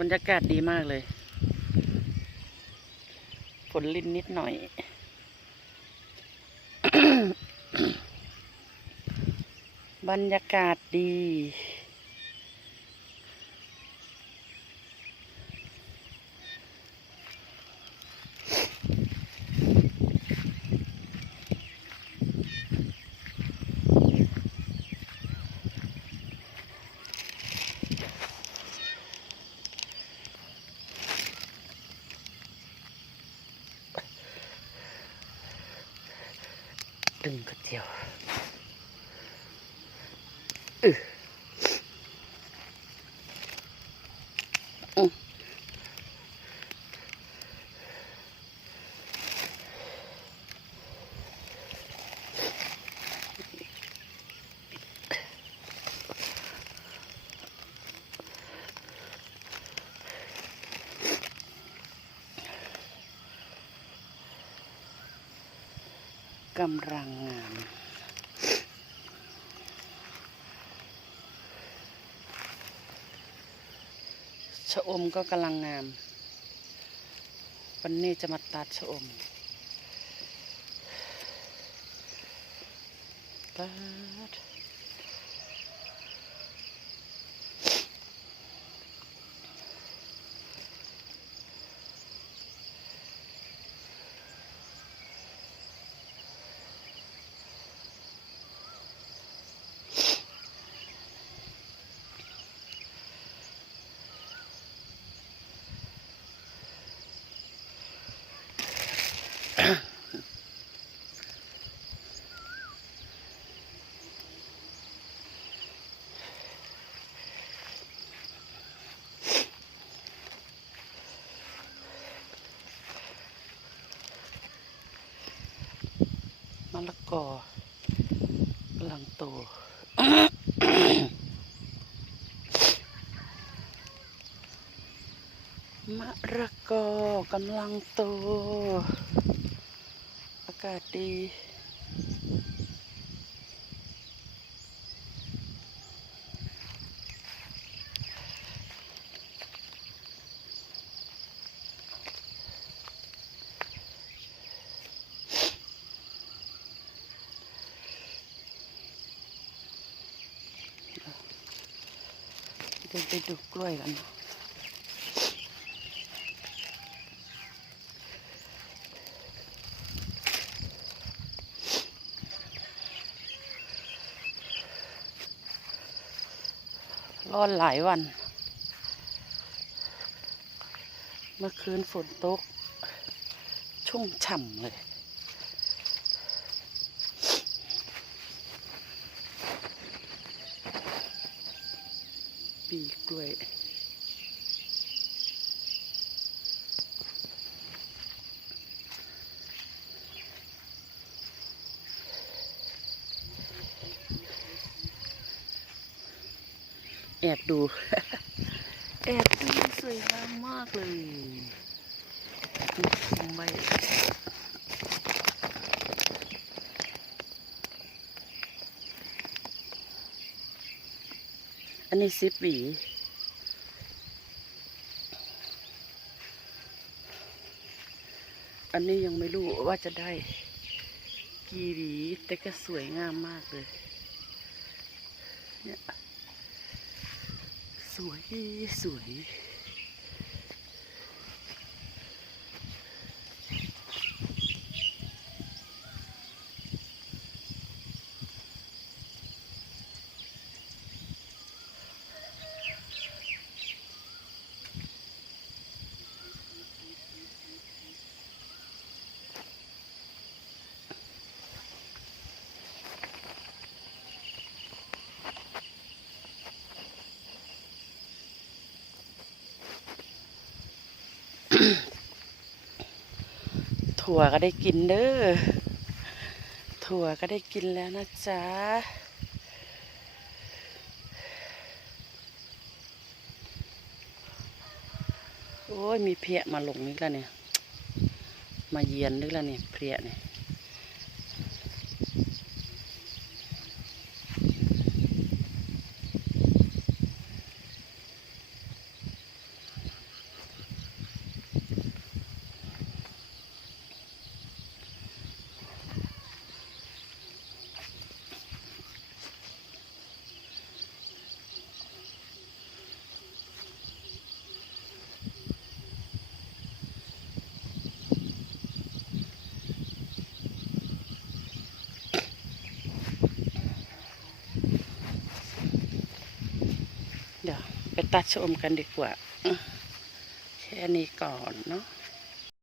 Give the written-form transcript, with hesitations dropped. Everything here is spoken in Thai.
บรรยากาศดีมากเลยฝนลินนิดหน่อย บรรยากาศดีดึงกระเจียวกำลังงามชะอมก็กำลังงามวันนี้จะมาตัดชะอมตัดมะละกอกำลังโต มะละกอกำลังโตอากาศดีเดินไปดูกล้วยกันร้อนหลายวันเมื่อคืนฝนตกชุ่มฉ่ำเลยปีกล้วยแอบดู แอบดูสวยงามมากเลยใบอันนี้10 หวีอันนี้ยังไม่รู้ว่าจะได้กี่หวีแต่ก็สวยงามมากเลยเนี่ยสวยสวยถั่วก็ได้กินเด้อถั่วก็ได้กินแล้วนะจ๊ะโอ้ยมีเพลี้ยมาลงนี่แล้วเนี่ยมาเยียนนึกแล้วเนี่ยเพลี้ยเนี่ย ตัดชมกันดีกว่าแค่นี้ก่อนเนาะ